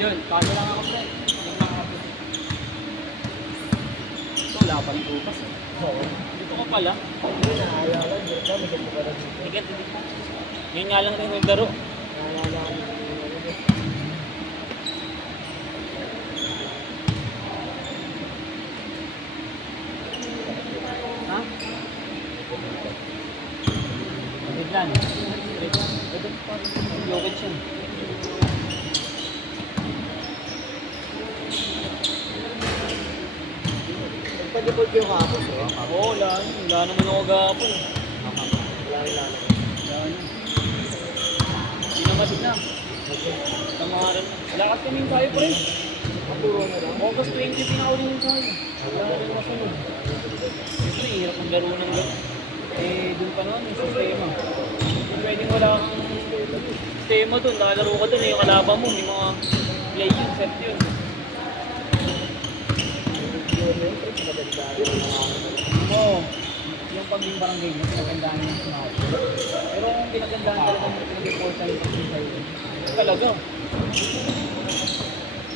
Yun, paano lang ako, pre? Yung mga kapit. Ito, laban bukas. Oo. Dito ka pala. Hindi, naalala. Hindi ka, maganda ka na dito. Tigat, hindi pa. Yun nga lang rin yung laro. Naalala ko dito. Ha? Biglan. Ito, Jokic yun. Nagpa-default yung kapon, bro. Oo, wala. Wala naman ako gapon. Wala rin lang. Wala na. Sinamad na. Tamaran na. Lakas kaming tayo, pre. Kapuro na lang. August 20 pinakauli yung tayo. Wala na rin masunod. Siyempre, hirap ang laro ng laro. Eh, dun pa naman, yung sistema. Pwedeng wala kang sistema dun. Nakalaro ka dun, eh, yung kalaban mo, may mga play yun, set yun. Yun na yun, pre. Maganda rin ang mga Oo. Yung pagling barangay mo, pinagandaan ng sinabi. Pero kung pinagandaan talaga mo, pinag-important yung pag-sa'yo. Talaga.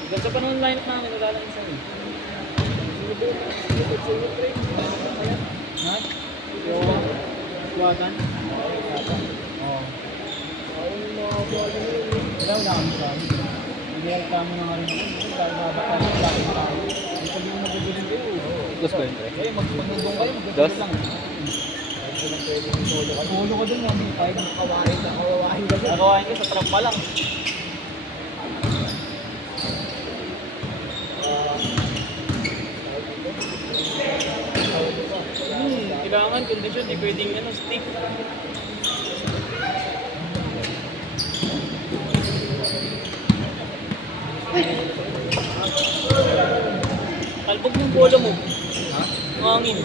Ganda pa nung line-up namin, wala lang isa eh. Ha? Yowa? Wagan? Oo. Wala kami sa amin. Hindi alam kami na nga rin ako. Dahil babaka rin laki na tayo. Hindi sabi mo magbibilang kayo. Dos ko yun, pre. Eh, magdundong kayo, Dos? magbibilang lang. Hindi lang pwedeng solo ka. Tulo ka dun, hindi tayo. Kawain ka, kawain ka dun. Nagawain ka sa trap pa lang. Kailangan kondisyon, di pwedeng ano, stick. Kalbog ng bola mo. Ha? Ang hangin.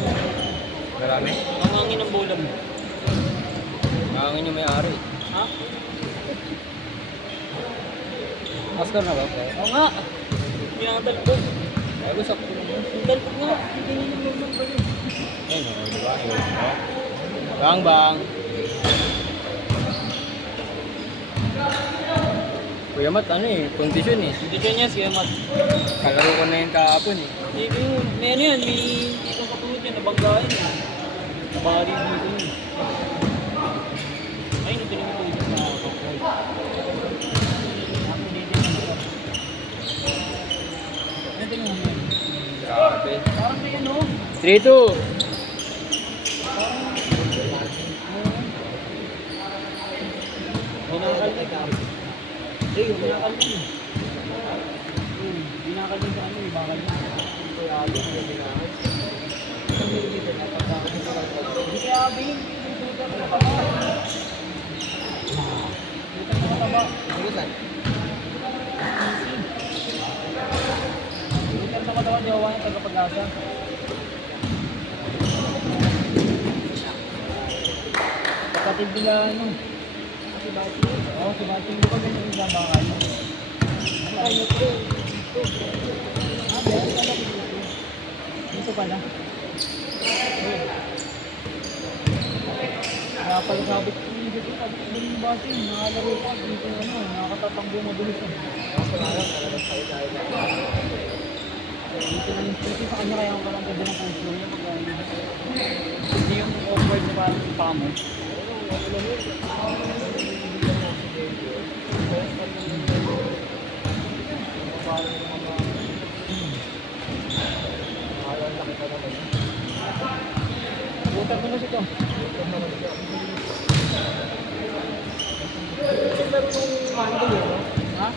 Marami? Ang hangin ng bola mo. Nakangin yung may-ari. Ha? Oscar na ba, pre? Oo nga. Pinakalbog. Ay, gusto ko naman. Ang dalbog nga. Hindi nyo naman ba yun? Ayun, o, di ba? Ayun, o. Bang, bang. Kuya Mat, ano eh, kondisyon eh. Kondisyon niya, siya mat. Kalaro ko na yun kahapon eh. Hindi ko yun. May ano yan, may ikong katulad yan, nabanggain. Nabali dito yun. Ay, hindi rin ito yung mga kapoy. Ako dito yung mga ano tingnan mo yun? Grabe. Parang may ano. 3-2. Binakal na. Eh, yung binakal na. Binakal na sa ano, yung bakal na. Hindi kaya abing. Tutor na taba. Tutor na taba. Saan? Tutor na katawan, jawa niya, tagapag-asa. Kapatid nila, ano. Si Bati. Oo, si Bati. Hindi ba ganyan yung bakal? Ano kayo po? Ah, meron pala dito. Dito pala. Kaya pala sabit ko dito. Sabi ko yung Bati. Nakalaro pa. Dito ano, nakakatatanggo madulis. Kaso nga lang, talagang tayo tayo na. Dito na yung street. Sa kanya kaya ang parang ganda ng puso niya. Hindi yung awkward na parang yung pamo. Butar mo na siya to. Ha?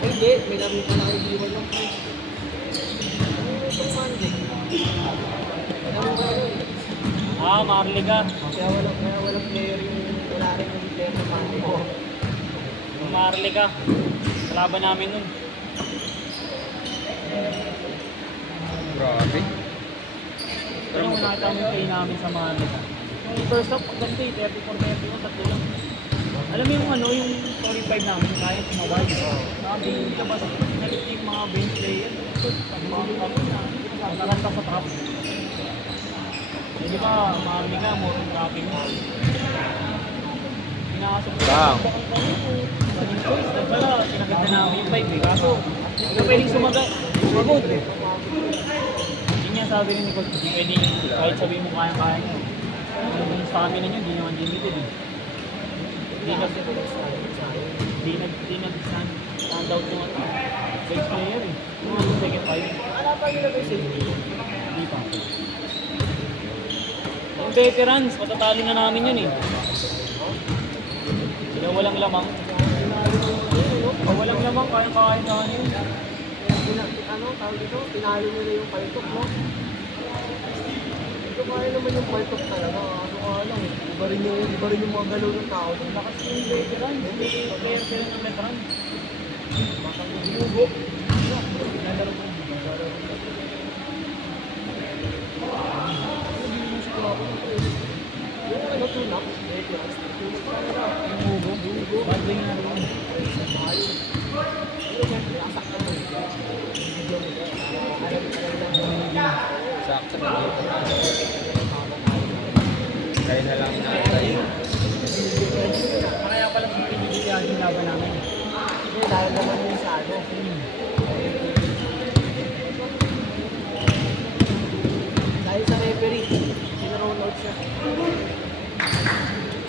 Hindi, may laro pa na kayo iwan ng price. Ano itong Monday? Alam mo ba yun? Ah, Marliga. Kaya walang player yung wala rin yung player ng Monday. Yung Marliga. Kalaban namin nun. Grabe. Pero kung nakita mo yung play namin sa Marliga. Yung first half, ganito eh, 34-31, tatlo lang. Alam mo yung ano, yung 45 namin, kaya tumawag. Sabi yung labas, nalit yung mga bench player. Nakalanta sa trap. Eh di ba, Marliga, more on trapping mo. pinasok Bang. Maling choice. Nagpala, sinagad na namin yung 5 eh. Kaso, hindi ka pwedeng sumagod. Yun nga sabi rin ni Coach, hindi pwedeng kahit sabihin mo kaya-kaya nyo. Yung stamina nyo, hindi naman limited eh. Hindi nag-stand out yung ano. Base player eh. Yung second 5. Wala pa nila ba safety? Hindi pa. Yung veterans, matatali na namin yun eh. Sila walang lamang. Walang lamang, kaya-kaya na yun. Tawag dito, pinalo nila yung paltok, no? Ito kaya naman yung paltok talaga. Ano ka lang, iba rin yung mga galaw ng tao. Lakas yung veterans. Player sila ng veterans. Bakang binugo. Naglalaro ko. Yung ano, tunak. Yung Hugo. Bad wing na rin. Sakto na dito. Kaya na lang nakatay. Kaya pala sa pinigyan yung laban namin. Hindi, dahil naman yung sa ano. Dahil sa referee, sinarong out siya.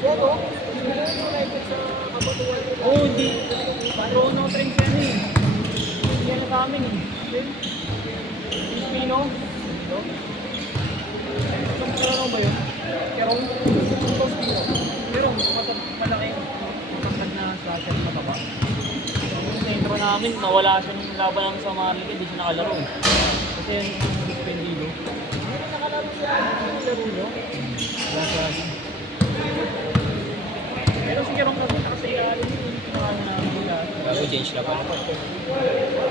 So ano, sinarong yung referee sa kabatuan nila. Oo, hindi. Patrono trends yan eh. Hindi yan sa amin eh. Filipino? Ano ba yun? Kerong? Kerong, malaki. Matangkad na slasher mataba. Yung sentro namin, nawala siya ng laban namin sa mga liga, hindi siya nakalaro eh. Kasi yan yung suspendido. Hindi nakalaro siya yung laro nyo. Wala siya. Pero si Kerong kasi ilalim yung pinakaano namin nila. Bago change na pala. Wala,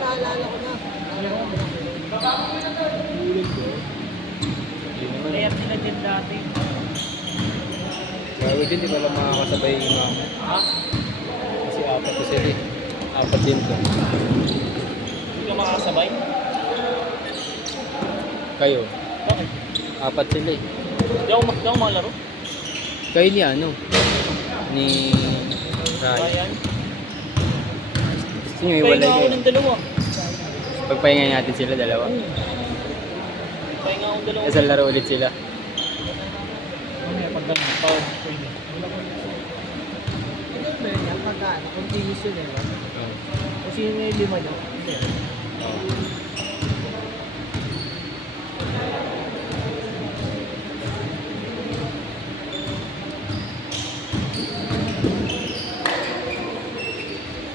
naalala ko na. Player nila din dati. Bago din, di pala makakasabay yung mga. Ha? Kasi apat ko sila eh. Apat din ko. Hindi ka makakasabay? Kayo, Bakit? apat sila eh. Di ako malaro. Kayo ni ano? Ni Ryan. Ryan. Gusto nyo Pahinga iwalay ako kayo. ng dalawa. Pagpahinga natin sila dalawa. Pahinga ako ng dalawa. Isang laro ulit sila. Mamaya pag ganun, power. Pwede. Hindi ba yun yan? Pagka, continuous yun eh. no? Oh. Kasi yun yung lima nyo. Hindi. Oh.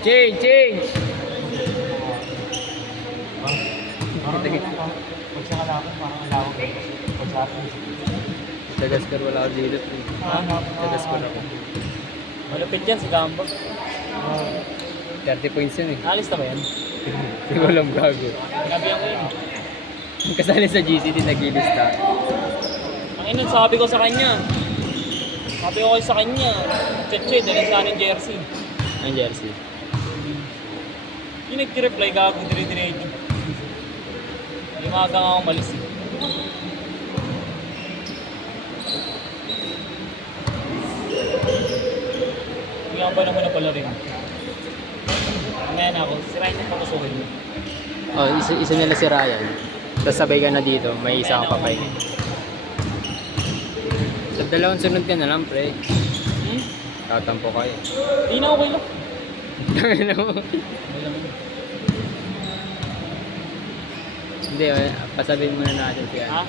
Change! Pag sa kalakot, parang alawag. Pag sa atin. Tagaskar wala ako dito. Tagaskar ako. Malupit yan si Gamba. 30 points yun eh. Alis na ba yan? Hindi ko alam gago. Sinabihan ko yun. Yung kasali sa GCD nag-ilista. Ang inon, sabi ko sa kanya. Sabi ko sa kanya. Cheche, dahil sa aning jersey. Ang jersey. Yung nag-reply gago dire-diretso. Yung maaga nga ako malis eh. Bigyan ba naman na pala rin? Mamaya na ako, sirain yung patusukin mo. Oh, isa nila si Ryan. Tapos sabay ka na dito, may isa kang papay. Sa dalawang sunod ka na lang, pre. Hmm? Tatampo kayo. Hindi na okay lang. Ano? Okay lang yun. Hindi, pasabihin muna natin siya. Ha?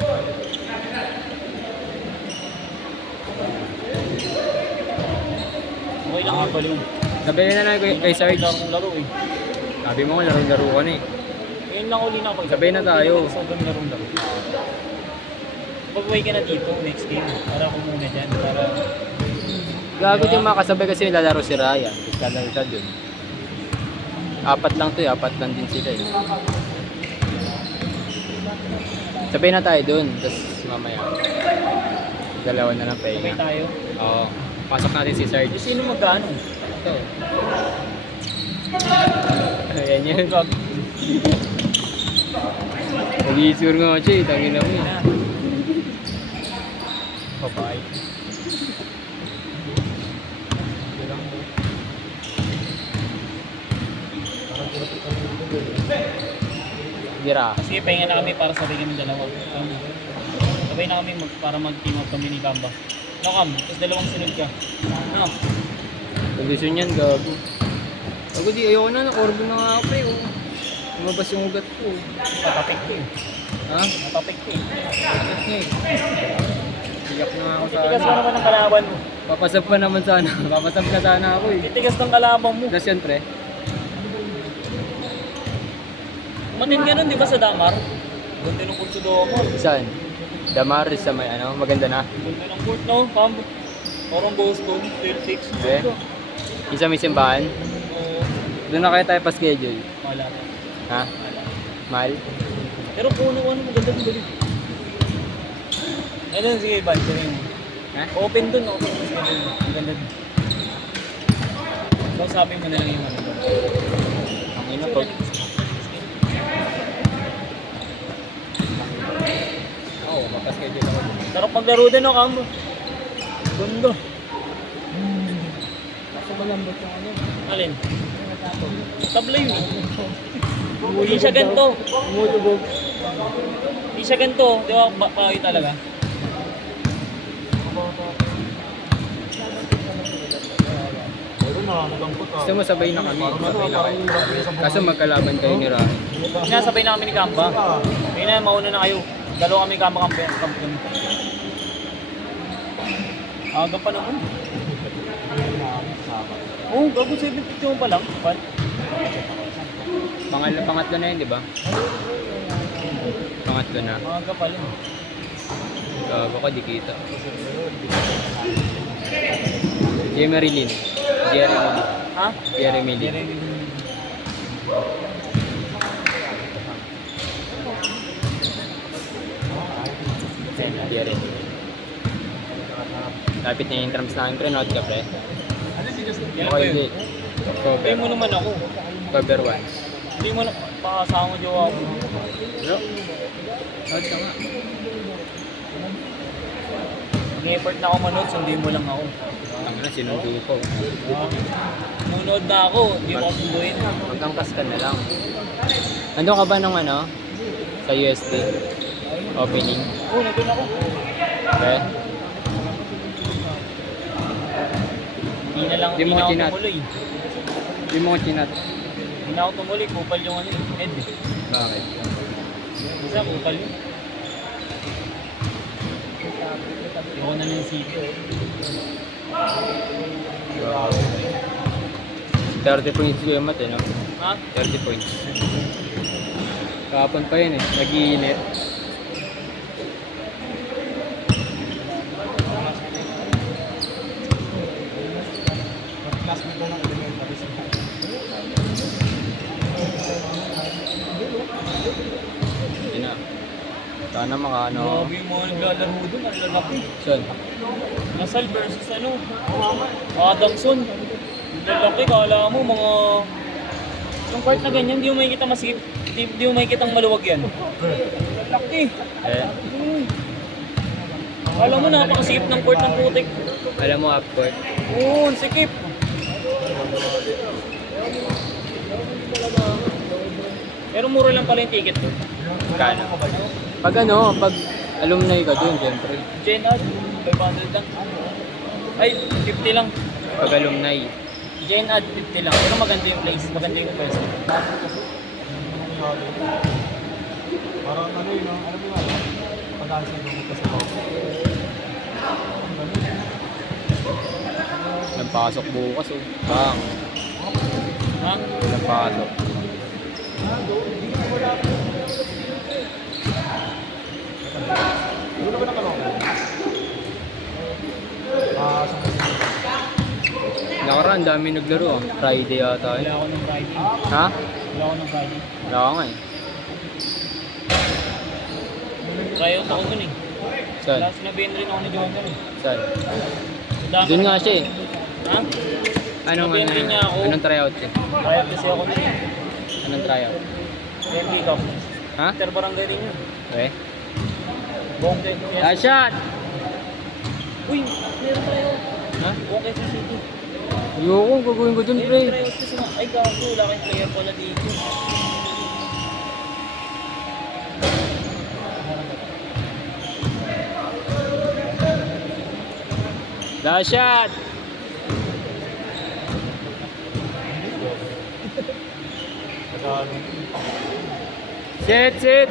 Okay lang yung baliw. Sabihin na lang kay Sarge. Laro eh. Sabi mo nga, laro-laro ka na eh. Ngayon lang uli na ako. Sabay na tayo. Sobrang laro-laro. Pag-uwi ka na dito, next game. Para ako muna dyan. Para... Gago yung mga kasabay kasi nilalaro si Ryan. Tapos kalaro siya dun. Apat lang to eh, apat lang din sila eh. Sabay na tayo dun, tapos mamaya. Dalawa na lang Sabay pahinga. tayo. Oo. Pasok natin si Sarge. Sino magkano? Ito. Ayan yun. Mag-i-sure nga siya eh, tangin na mo eh. Bye-bye. Gira. Sige, pahinga na kami para sabay kami dalawa. Sabay na kami para mag-team up kami ni Kamba. No, Kam? Tapos dalawang sunod ka. No? Kondisyon yan, gago. Gago di, ayoko na, orbo na nga ako pre. Oh. Lumabas yung ugat ko. Matapik ko eh. Ha? Matapik ko eh. Ugat niya eh. Iyak na ako sa Titigas mo ano. naman ang kalaban mo. Papasab pa naman sana. Papasab ka sana ako eh. Titigas ng kalaban mo. Tapos yan pre. Matin ka nun, di ba sa Damar? Ganda ng kurso Damar. Saan? Damaris sa may ano, maganda na. Ganda ng court, no? Kam? Parang Boston, Celtics. Eh? Isa may simbahan. Oo. Doon na kaya tayo pa-schedule. Wala. Ha? Mahal? Pero puno ano, maganda ng balik. Ayun, sige, Ivan, sabihin mo. Ha? Open dun, open dun. Ang ganda dun. So, sabi mo na lang yung ano. Ang ina po. Oo, mapa-schedule ako. Sarap maglaro din, no, Kam? Ganda. Kaso malambot yung ano. Alin? Tabla yun. Hindi siya ganito. Umulubog. Hindi siya ganito. Di ba, pakay talaga? Gusto mo sabay na kami. Sabay na kayo. Kaso magkalaban kayo ni Rahi. Sinasabay na kami ni Kamba. Kaya na, mauna na kayo. Dalawa kami Kamba kampiyon. Aga pa naman. Oo, gago 750 mo pa lang. Pan? Pangatlo na yun, di ba? Pangatlo na. Aga pa lang. Gago ko, di kita. Jeremy Lin. Ha? Jeremy Lin. Jeremy. Lapit na yung trams namin, pre. Note ka, pre. Yan Okay, ba hindi. yun? Hindi mo Cover. naman ako. Cover 1. Hindi mo na pakasama mo jowa ko. Bro. Note ka nga. Nag-effort na ako manood, sundin mo lang ako. Ang na, sinundo ko. Nunod na ako, hindi mo ako sunduin. Magangkas ka na lang. Nandun ka ba ng ano? Sa USD? Opening? Oo, nandun ako. Okay. Hindi na lang, Hindi hindi mo na ako chinat. tumuloy. Hindi mo ko chinat. Hindi na ako tumuloy, kupal yung ano, head. Bakit? Isa, kupal yun. Ikaw na ng sitio. 30 points ko yung mat eh, no? Ha? 30 points. Kahapon pa yun eh, nag-iinit. Classmate ko ng elementary school. Yun na. Sana makaano. Grabe yung mga naglalaro doon, ang lalaki. Son. Lasal versus ano? Adamson. Ang lalaki, kala mo mga... Yung part na ganyan, di mo makikita masikip. Di mo makikita ang maluwag yan. Lalaki. Eh, Kala mo napakasikip ng court ng putik. alam mo upcourt. Oo, ang sikip. Pero mura lang pala yung ticket doon. Kano? Pag ano, pag alumni ka dun, syempre. Gen Ad, 500 lang. Ay, 50 lang. Pag alumni. Gen Ad, 50 lang. Pero maganda yung place, maganda yung place. Parang ano yun, no? Alam mo nga, pag-dansin ko kasi ako. Nagpasok bukas oh. Bang. Ha? Nagpasok. Ano na ba nakalong? Nakaraan, dami naglaro ah. Friday yata Wala eh. ako ng Friday. Ha? Wala ako ng Friday. Wala ka nga eh. Tryout ako dun eh. Saan? Wala, sinabihin rin ako ni Joner eh. Saan? Ang dami- Doon nga siya eh. Ha? Anong, Sinabihan rin niya ako. anong tryout eh? Tryout kasi ako dun eh. Anong tryout? MD Cup. Ha? Inter barangay rin yun. Okay. Buong Ah, shot! Uy, meron tayo. Ha? Buong Quezon City. Ayoko, gagawin ko dun pre. Tryout kasi nga. Ay, kaso wala kayong player pala dito. Last shot. Sit.